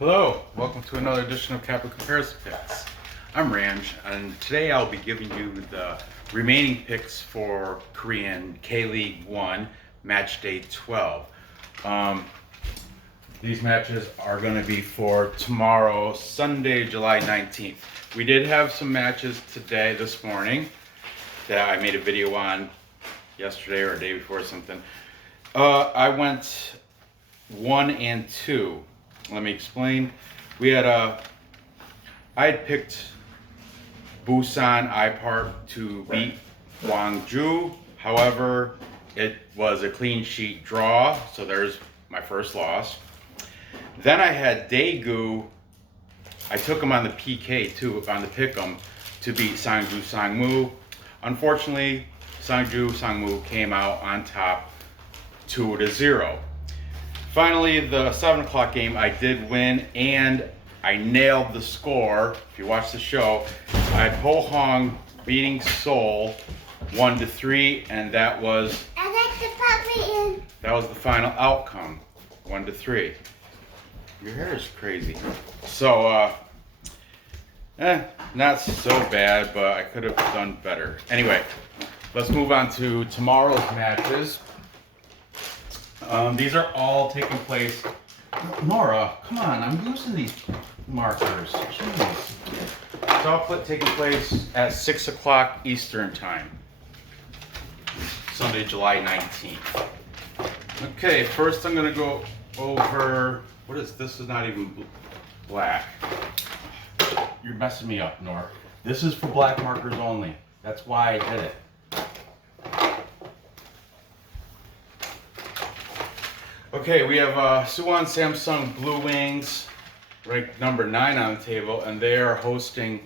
Hello, welcome to another edition of Capital Comparison Picks. I'm Ranj, and today I'll be giving you the remaining picks for Korean K-League 1 Match Day 12. These matches are going to be for tomorrow, Sunday, July 19th. We did have some matches today, this morning, that I made a video on yesterday or a day before or something. I went 1 and 2. Let me explain. I had picked Busan Ipart to beat Gwangju. However, it was a clean sheet draw, so there's my first loss. Then I had Daegu. I took him on the PK too, on the pick'em, to beat Sangju Sangmu. Unfortunately, Sangju Sangmu came out on top 2-0. Finally, the 7 o'clock game, I did win, and I nailed the score. If you watch the show, I had Pohang beating Seoul 1-3, and that was the final outcome, 1-3. Your hair is crazy. So, not so bad, but I could have done better. Anyway, let's move on to tomorrow's matches. These are all taking place. Nora, come on, I'm losing these markers. Jeez. It's all taking place at 6 o'clock Eastern Time. Sunday, July 19th. Okay, first I'm going to go over, what is this? Is not even black. You're messing me up, Nora. This is for black markers only. That's why I did it. Okay, we have Suwon Samsung Blue Wings, ranked number 9 on the table, and they are hosting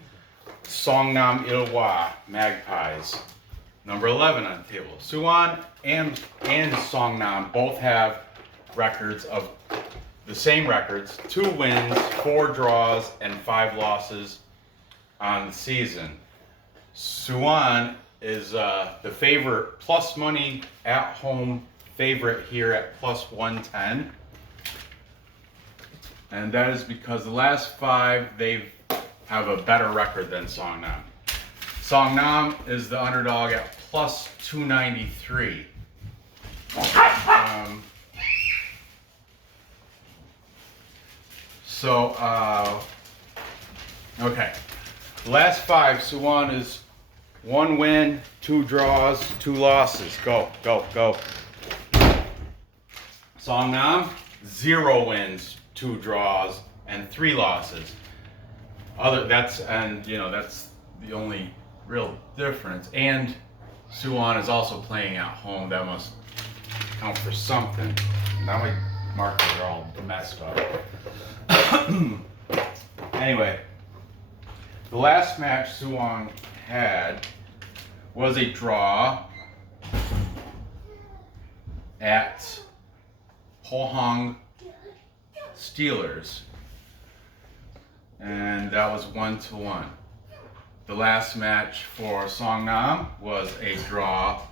Seongnam Ilhwa Magpies, number 11 on the table. Suwon and Seongnam both have records of the same records: 2 wins, 4 draws, and 5 losses on the season. Suwon is the favorite, plus money at home favorite here at plus 110, and that is because the last 5 they have a better record than Seongnam. Seongnam is the underdog at plus 293. Okay, the last 5, Suwon is 1 win, 2 draws, 2 losses. Go. Seongnam, 0 wins, 2 draws, and 3 losses. That's the only real difference. And Suwon is also playing at home. That must count for something. Now my markers are all messed up. Anyway, the last match Suwon had was a draw at Pohang Steelers, and that was 1-1. The last match for Seongnam was a draw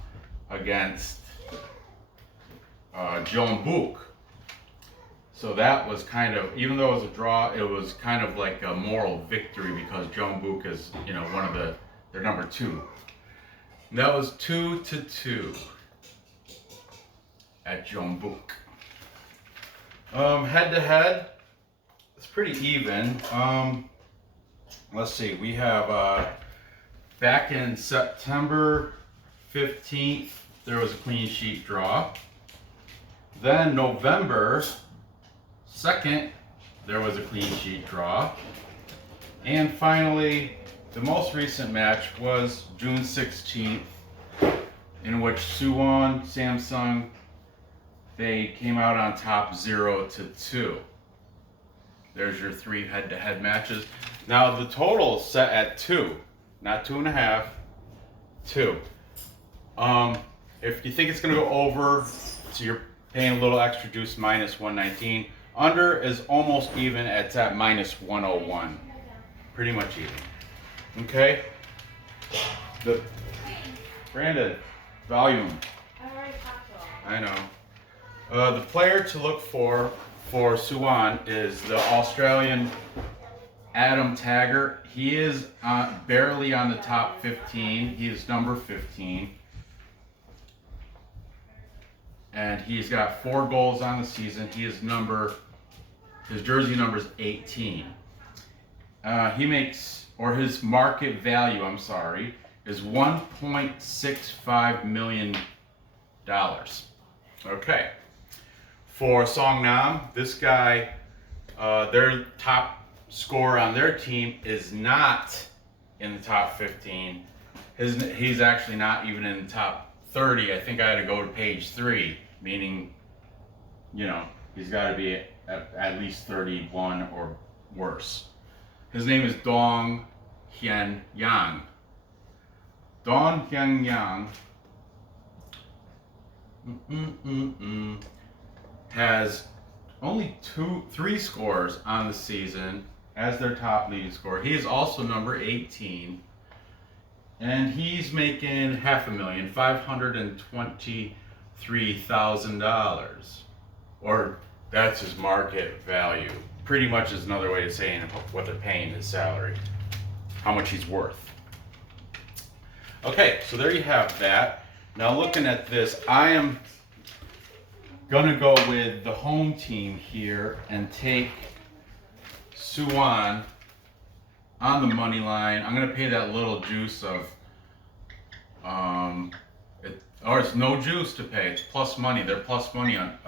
against Jeonbuk. So that was kind of, even though it was a draw, it was kind of like a moral victory because Jeonbuk is, they're number 2. And that was 2-2 at Jeonbuk. Head to head, it's pretty even. Let's see, we have back in September 15th, there was a clean sheet draw. Then November 2nd, there was a clean sheet draw. And finally, the most recent match was June 16th, in which Suwon, Samsung, they came out on top 0-2. There's your 3 head-to-head matches. Now the total is set at 2, not 2.5, 2. If you think it's going to go over, so you're paying a little extra juice, minus 119. Under is almost even, it's at minus 101. Pretty much even. Okay? Brandon, volume. I know. The player to look for for Suwon is the Australian Adam Taggart. He is barely on the top 15. He is number 15. And he's got 4 goals on the season. His jersey number is 18. His market value, I'm sorry, is $1.65 million. Okay. For Seongnam, this guy, their top scorer on their team is not in the top 15. He's actually not even in the top 30. I think I had to go to page 3, meaning, you know, he's got to be at least 31 or worse. His name is Dong Hyun Yang. Dong Hyun Yang has only 3 scores on the season as their top leading scorer. He is also number 18, and he's making $500,000, $523,000, or that's his market value. Pretty much is another way of saying what they're paying his salary, how much he's worth. Okay, so there you have that. Now looking at this, I am gonna go with the home team here and take Suwon on the money line. I'm gonna pay that little juice of, it's no juice to pay, it's plus money. They're plus money on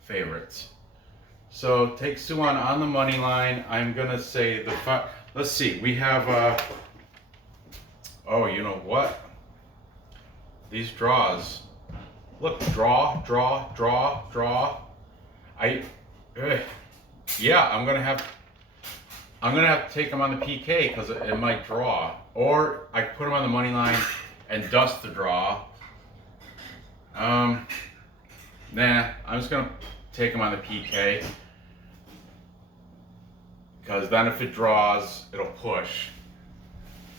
favorites. So take Suwon on the money line. I'm gonna say let's see, we have, oh, you know what? These draws, look, draw. Yeah, I'm gonna have to take them on the PK because it might draw, or I put them on the money line and dust the draw. Nah, I'm just gonna take them on the PK because then if it draws, it'll push.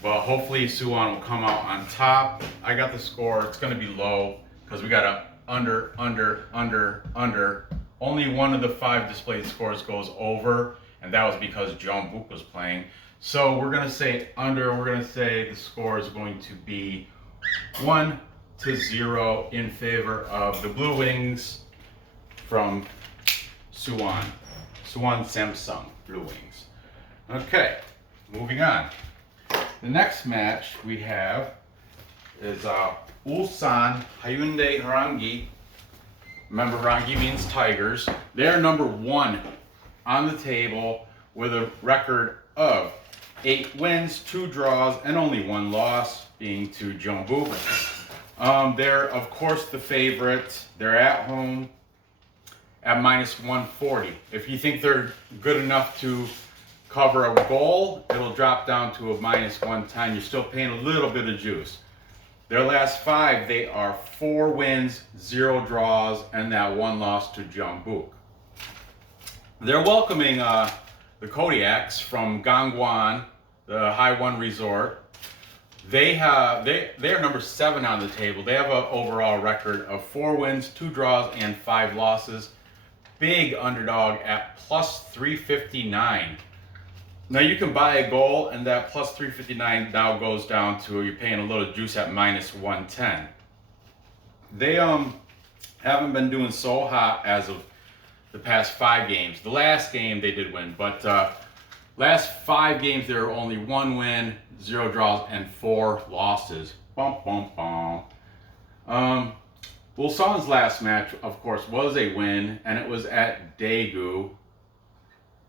Well, hopefully Suwon will come out on top. I got the score. It's going to be low because we got a under. Only one of the 5 displayed scores goes over, and that was because Jeonbuk was playing. So we're going to say under. We're going to say the score is going to be 1-0 in favor of the Blue Wings from Suwon. Suwon Samsung Blue Wings. Okay, moving on. The next match we have is Ulsan Hyundai Rangi. Remember, Rangi means Tigers. They're number 1 on the table with a record of 8 wins, 2 draws, and only 1 loss, being to Jeonbuk. They're, of course, the favorite. They're at home at -140. If you think they're good enough to cover a goal, it'll drop down to a -110. You're still paying a little bit of juice. Their last 5, they are 4 wins, 0 draws, and that 1 loss to Jeonbuk. They're welcoming the Kodiaks from Gangwon, the High-One Resort. They are number 7 on the table. They have an overall record of 4 wins, 2 draws, and 5 losses. Big underdog at +359. Now you can buy a goal, and that +359 now goes down to, you're paying a little juice at -110. They haven't been doing so hot as of the past 5 games. The last game they did win, but last 5 games there were only 1 win, 0 draws, and 4 losses. Ulsan's last match, of course, was a win, and it was at Daegu.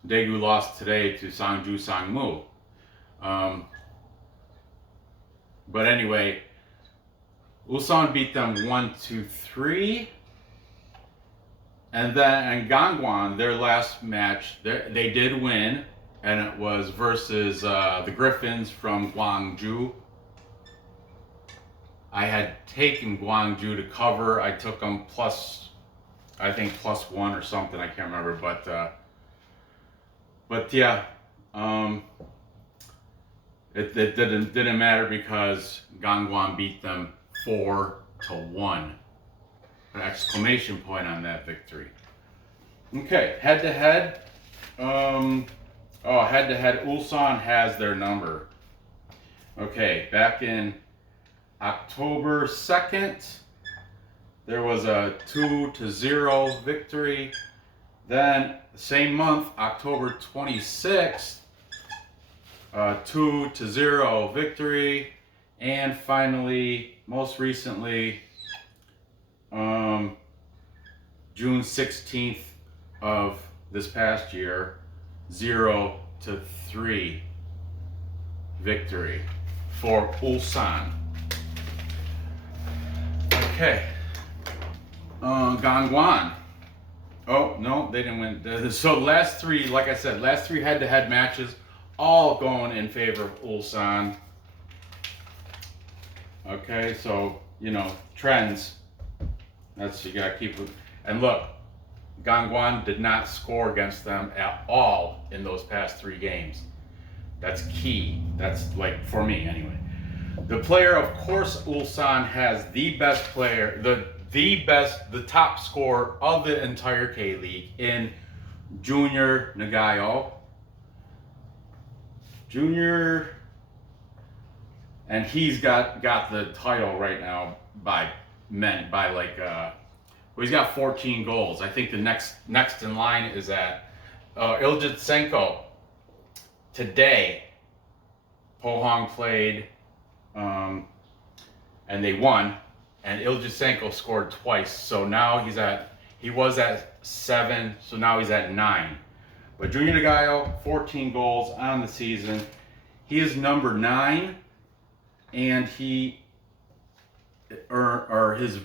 Daegu lost today to Sangju Sangmu. But anyway, Ulsan beat them 1-3. And then Gangwon, their last match, they did win, and it was versus the Griffins from Gwangju. I had taken Gwangju to cover. I took them I think +1 or something. I can't remember, but yeah, it didn't matter because Gangwon beat them 4-1. An exclamation point on that victory. Okay, head to head. Head to head. Ulsan has their number. Okay, back in October 2nd, there was a 2-0 victory. Then, same month, October 26th, 2-0 victory. And finally, most recently, June 16th of this past year, 0-3 victory for Ulsan. Okay. Gangwon. Oh, no, they didn't win. So last three, like I said, last three head-to-head matches, all going in favor of Ulsan. Okay, so, you know, trends. That's, you gotta keep it. And look, Gangwon did not score against them at all in those past three games. That's key. That's, like, for me anyway. The player, of course, Ulsan has the best player, the top scorer of the entire K-League in Junior Nagayo. Junior, and he's got the title right now by he's got 14 goals. I think the next in line is at Iljitsenko. Today, Pohang played, and they won, and Iljitsenko scored twice. So now he was at 7, so now he's at 9. But Junior Nagayo, 14 goals on the season. He is number 9, and his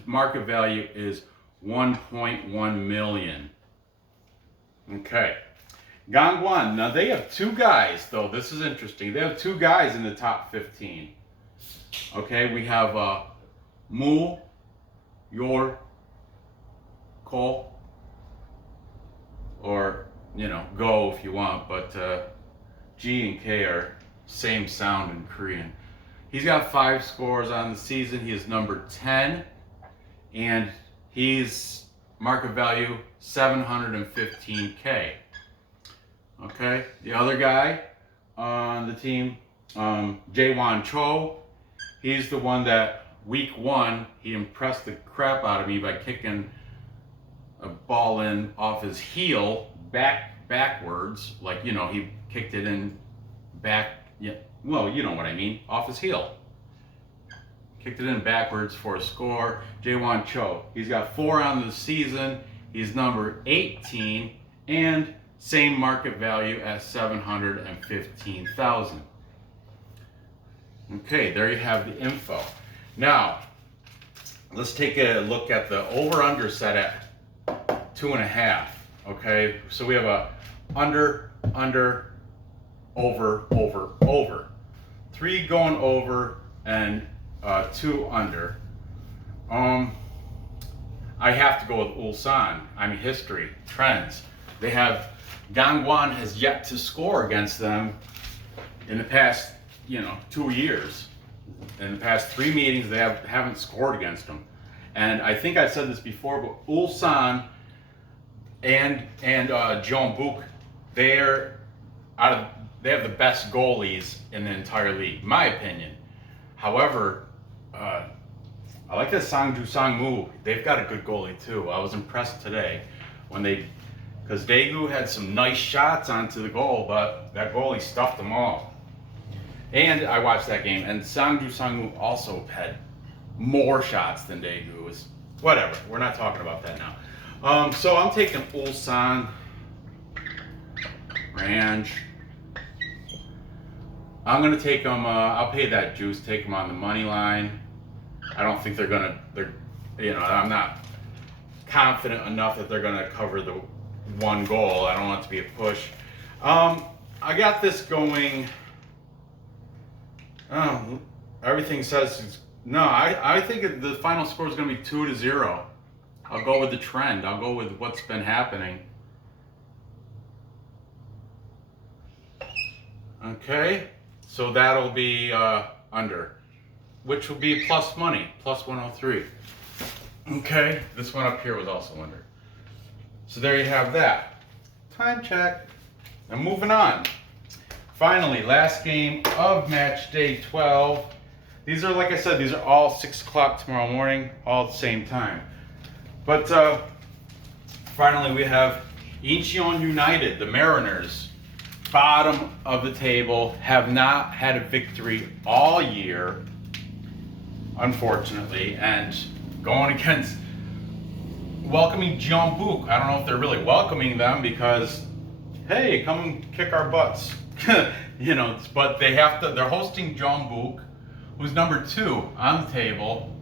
market value is 1.1 million. Okay. Gangwon, now they have two guys, though. This is interesting. They have two guys in the top 15. Okay, we have Mu Yor Ko, or, you know, Go if you want, but G and K are same sound in Korean. He's got 5 scores on the season. He is number 10, and he's market value 715K. Okay, the other guy on the team, Jaewon Cho, he's the one that week 1, he impressed the crap out of me by kicking a ball in off his heel backwards, like, you know, he kicked it in back, yeah, well, you know what I mean, off his heel. Kicked it in backwards for a score. Jaewon Cho, he's got 4 on the season. He's number 18, and same market value at 715,000. Okay, there you have the info. Now, let's take a look at the over-under set at 2.5. Okay, so we have a under, over, over, over. 3 going over and 2 under. I have to go with Ulsan. I mean, history, trends. They have, Gangwon has yet to score against them in the past, 2 years. In the past 3 meetings, they haven't scored against them. And I think I said this before, but Ulsan and Jeonbuk, they have the best goalies in the entire league, my opinion. However, I like that Sangmu. They've got a good goalie too. I was impressed today because Daegu had some nice shots onto the goal, but that goalie stuffed them all. And I watched that game, and Sangmu also had more shots than Daegu. Whatever, we're not talking about that now. So I'm taking Ulsan, Ranj. I'm gonna take them. I'll pay that juice. Take them on the money line. I don't think I'm not confident enough that they're gonna cover the 1 goal. I don't want it to be a push. I got this going. Everything says no. I think the final score is gonna be 2-0. I'll go with the trend. I'll go with what's been happening. Okay, so that'll be under, which will be plus money, plus 103. Okay, this one up here was also under. So there you have that. Time check. And moving on. Finally, last game of match day 12. These are, like I said, these are all 6 o'clock tomorrow morning, all at the same time. But finally, we have Incheon United, the Mariners, bottom of the table, have not had a victory all year, unfortunately, and going against welcoming Jeonbuk. I don't know if they're really welcoming them because, hey, come and kick our butts. You know, but they have to, they're hosting Jeonbuk, who's number 2 on the table.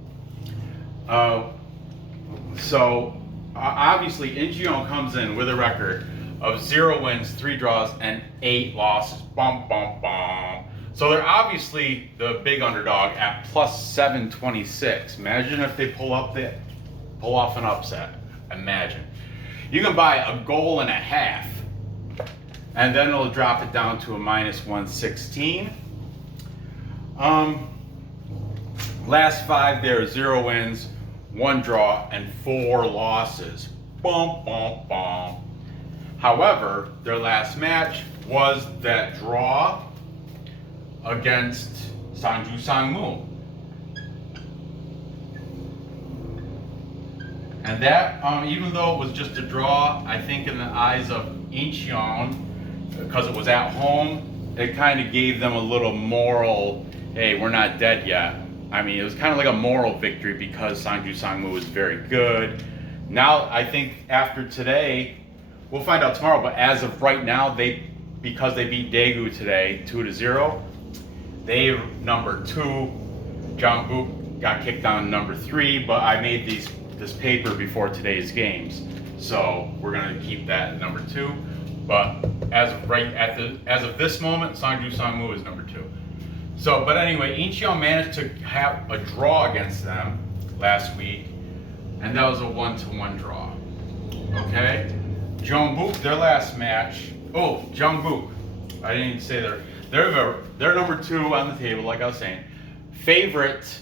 So obviously Incheon comes in with a record of 0 wins, 3 draws, and 8 losses. Bum, bum, bum. So they're obviously the big underdog at plus 726. Imagine if they pull off an upset. Imagine. You can buy a goal and a half, and then it'll drop it down to a minus 116. Last 5 there, 0 wins, 1 draw, and 4 losses. Bum, bum, bum. However, their last match was that draw against Seongnam. And that, even though it was just a draw, I think in the eyes of Incheon, because it was at home, it kind of gave them a little moral, hey, we're not dead yet. I mean, it was kind of like a moral victory because Seongnam was very good. Now, I think after today, we'll find out tomorrow, but as of right now, because they beat Daegu today, 2-0, they're number 2. Jeonbuk got kicked down number 3, but I made this paper before today's games, so we're gonna keep that at number 2. But as of this moment, Seongnam is number 2. So, but anyway, Incheon managed to have a draw against them last week, and that was a 1-1 draw. Okay, Jeonbuk, their last match. Oh, Jeonbuk, I didn't even say they're number 2 on the table, like I was saying. Favorite,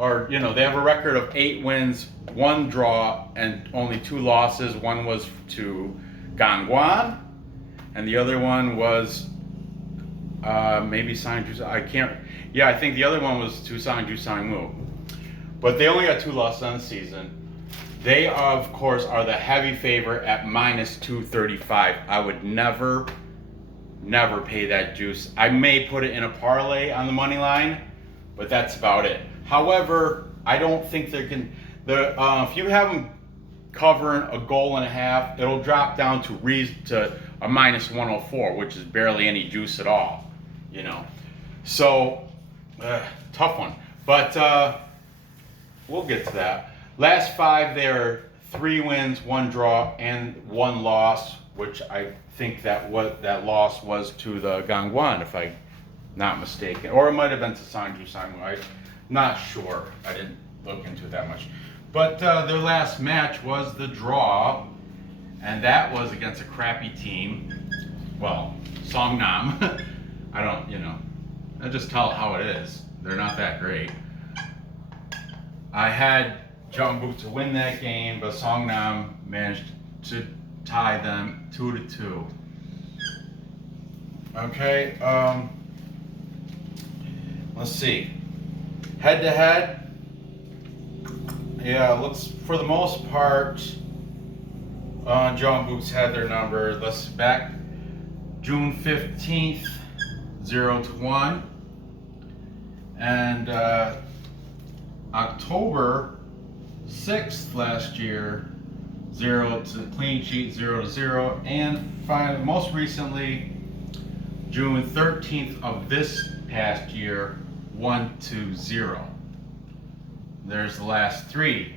or you know, they have a record of 8 wins, 1 draw, and only 2 losses. One was to Gangwon, and the other one was maybe Seongnam. I can't. Yeah, I think the other one was to Seongnam. But they only got 2 losses on the season. They, of course, are the heavy favorite at minus 235. I would never pay that juice. I may put it in a parlay on the money line, but that's about it. However, I don't think they can. If you have them covering a goal and a half, it'll drop down to a minus 104, which is barely any juice at all. You know, so tough one. But we'll get to that. Last 5 there, 3 wins, 1 draw, and 1 loss, which I think that loss was to the Gangwon, if I'm not mistaken, or it might have been to Seongnam. I'm not sure. I didn't look into it that much. But their last match was the draw, and that was against a crappy team. Well, Seongnam. I don't, you know, I just tell it how it is. They're not that great. I had Jeonbuk to win that game, but Seongnam managed to tie them 2-2. Okay, let's see. Head to head, yeah, looks for the most part, Jeonbuk's had their number. Let's back June 15th, 0-1, and October 6th last year, 0 to clean sheet, 0-0, and finally, most recently, June 13th of this past year, 1-0. There's the last 3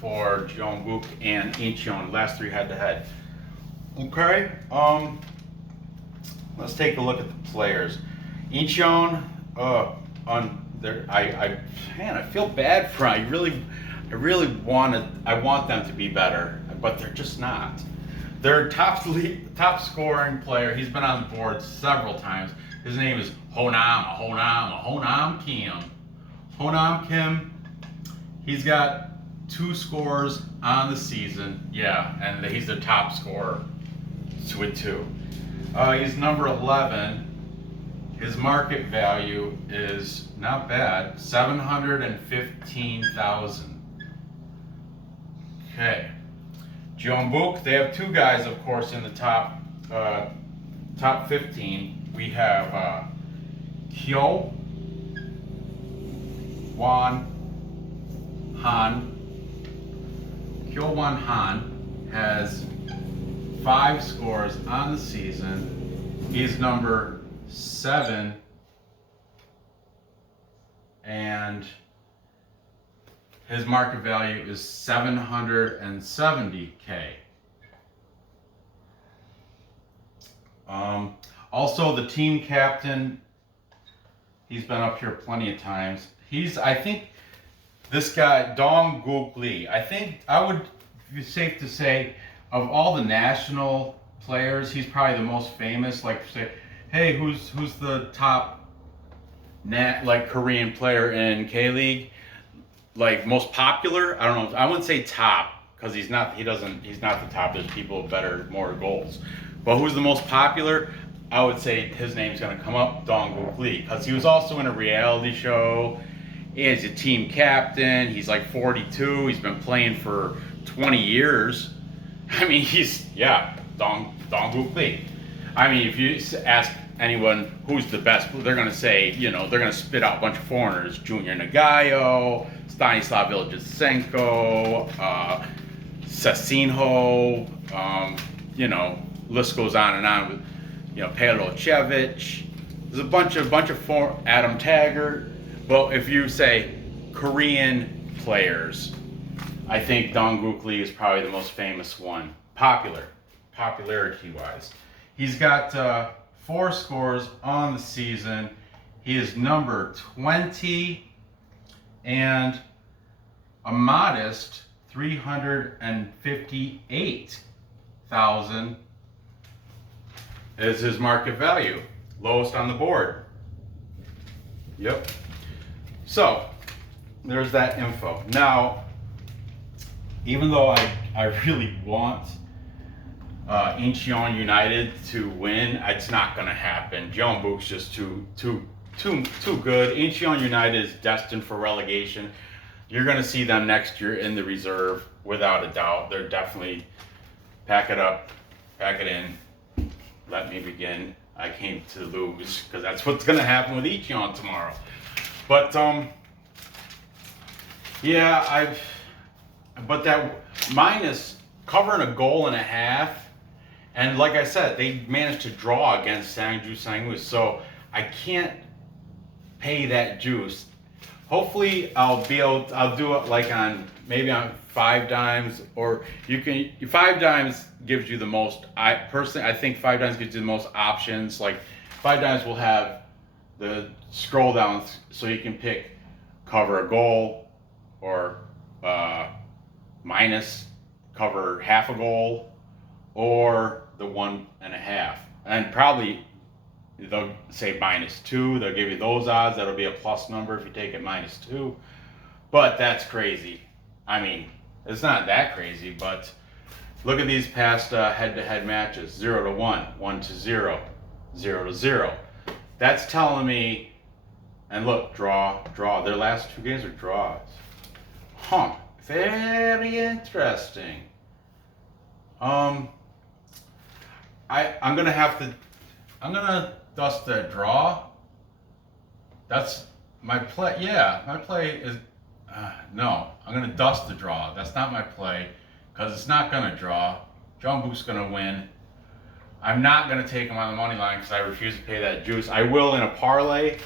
for Jeonbuk and Incheon, last 3 head-to-head. Okay, let's take a look at the players. Incheon, I feel bad for them. I want them to be better, but they're just not. Their top scoring player, he's been on the board several times. His name is Honam Kim. Honam Kim, he's got 2 scores on the season. Yeah, and he's the top scorer with 2. He's number 11. His market value is not bad, 715,000. Okay. Jeonbuk, they have 2 guys, of course, in the top 15. We have Kyo Wan Han. Kyo Wan Han has 5 scores on the season. He's number 7, and his market value is 770K. Also, the team captain, he's been up here plenty of times. I think this guy, Dong-guk Lee, I think I would be safe to say of all the national players, he's probably the most famous. Like, say, hey, who's the top Korean player in K-League? Like, most popular? I don't know. I wouldn't say top, because he's not the top. There's people better, more goals. But who's the most popular? I would say his name's gonna come up, Dong-guk Lee, because he was also in a reality show. He's a team captain. He's like 42. He's been playing for 20 years. I mean, Dong-guk Lee. I mean, if you ask anyone who's the best, they're going to say, they're going to spit out a bunch of foreigners. Junior Nagayo, Stanislav Iljusenko, Sasinho, list goes on and on with, Pelochevich. There's a bunch of Adam Taggart. But if you say Korean players, I think Dong-guk Lee is probably the most famous one, popularity-wise. He's got 4 scores on the season. He is number 20, and a modest 358,000 is his market value, lowest on the board. Yep. So there's that info. Now, even though I really want Incheon United to win, it's not going to happen. Jeonbuk's just too good. Incheon United is destined for relegation. You're going to see them next year in the reserve, without a doubt. They're definitely pack it up, pack it in. Let me begin. I came to lose, because that's what's going to happen with Incheon tomorrow. But but that minus covering a goal and a half. And like I said, they managed to draw against Sangju Sangwoo, so I can't pay that juice. Hopefully, I'll do it like maybe on 5 dimes, or 5 dimes gives you the most. I think 5 dimes gives you the most options. Like 5 dimes will have the scroll down, so you can pick cover a goal, or minus cover half a goal, or the 1.5, and probably they'll say -2. They'll give you those odds. That'll be a plus number if you take it -2. But that's crazy. I mean, it's not that crazy, but look at these past head-to-head matches: 0-1, 1-0, 0-0. That's telling me. And look, draw. Their last 2 games are draws. Huh. Very interesting. I'm gonna dust that draw. That's my play. Yeah, my play is no. I'm gonna dust the draw. That's not my play, because it's not gonna draw. Jeonbuk's gonna win. I'm not gonna take him on the money line, because I refuse to pay that juice. I will in a parlay.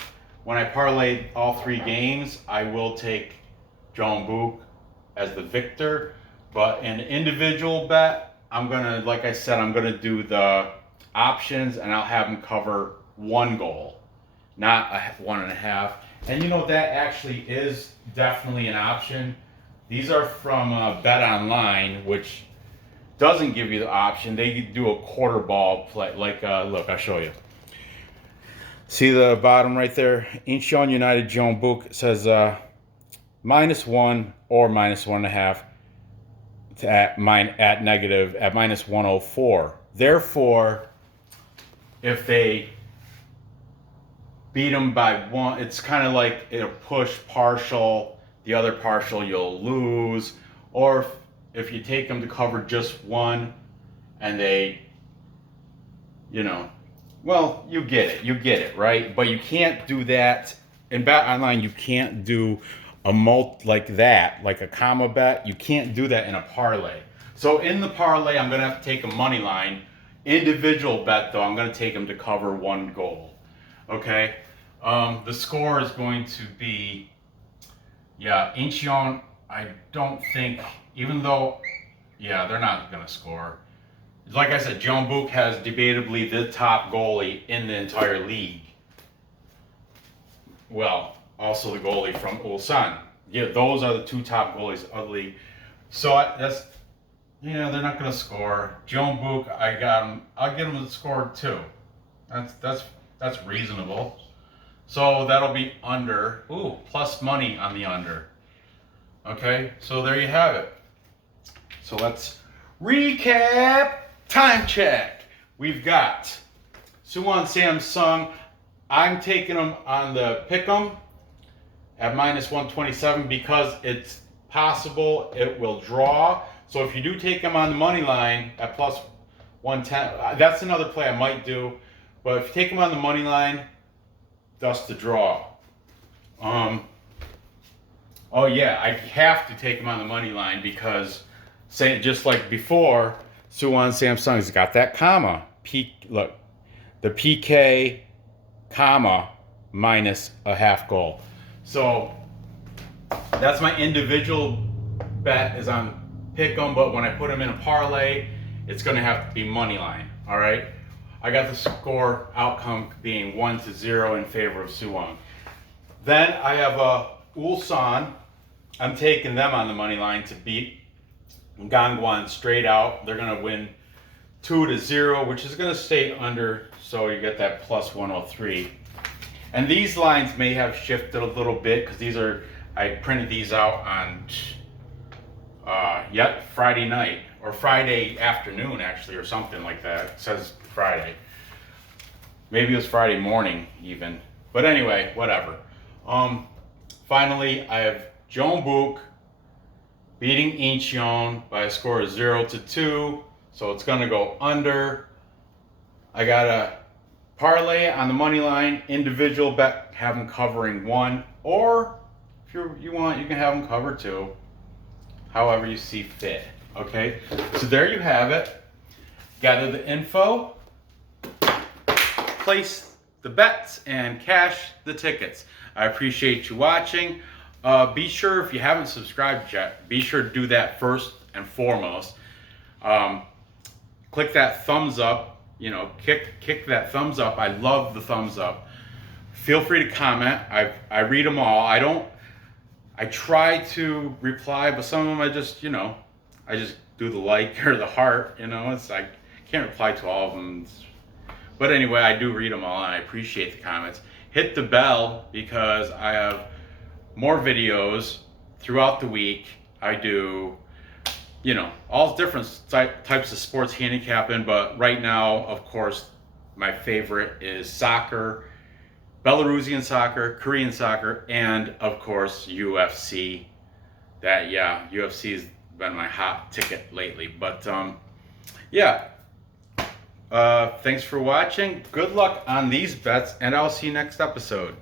When I parlay all 3 games, I will take Jeonbuk as the victor. But in an individual bet, I'm gonna do the options, and I'll have them cover 1 goal, not 1.5. And that actually is definitely an option. These are from Bet Online, which doesn't give you the option. They do a quarter ball play. Look, I'll show you. See the bottom right there? Incheon United Jeonbuk says -1 or -1.5 to at negative at -104. Therefore, if they beat them by 1, it's kind of like a push partial. The other partial you'll lose. Or if you take them to cover just 1 and they, well, you get it, right? But you can't do that. In Bet Online, you can't do a like that, like a comma bet. You can't do that in a parlay. So in the parlay, I'm going to have to take a money line. Individual bet, though, I'm going to take them to cover 1 goal. Okay? The score is going to be, Incheon, I don't think, even though, they're not going to score. Like I said, Jeonbuk has debatably the top goalie in the entire league. Well, also the goalie from Ulsan. Yeah, those are the 2 top goalies of the league. So they're not going to score. Jeonbuk, I got him. I'll get him to score 2. That's reasonable. So that'll be under. Ooh, plus money on the under. Okay, so there you have it. So let's recap. Time check. We've got Suwon Samsung. I'm taking them on the pick'em at -127 because it's possible it will draw. So if you do take them on the money line at +110, that's another play I might do. But if you take them on the money line, that's the draw. Oh yeah, I have to take them on the money line because, just like before, Suwon Samsung's got that comma. Look, the PK comma minus a half goal. So that's my individual bet is on pick'em, but when I put them in a parlay, it's going to have to be money line. All right. I got the score outcome being 1-0 in favor of Suwon. Then I have Ulsan. I'm taking them on the money line to beat Gangwon straight out. They're going to win 2-0, which is going to stay under, so you get that +103. And these lines may have shifted a little bit because I printed these out on Friday night or Friday afternoon actually, or something like that. It says Friday. Maybe it was Friday morning even. But anyway, whatever. Finally, I have Jeonbuk beating Incheon by a score of 0-2. So it's going to go under. I got a parlay on the money line. Individual bet, have them covering 1. Or if you want, you can have them cover 2. However you see fit. Okay? So there you have it. Gather the info. Place the bets and cash the tickets. I appreciate you watching. Be sure, if you haven't subscribed yet, be sure to do that first and foremost. Click that thumbs up, kick that thumbs up. I love the thumbs up. Feel free to comment. I read them all. I try to reply, but some of them I just do the like or the heart, I can't reply to all of them. But anyway, I do read them all and I appreciate the comments. Hit the bell because I have more videos throughout the week. I do, all different types of sports handicapping, but right now, of course, my favorite is soccer, Belarusian soccer, Korean soccer, and of course, UFC. UFC has been my hot ticket lately. But thanks for watching. Good luck on these bets, and I'll see you next episode.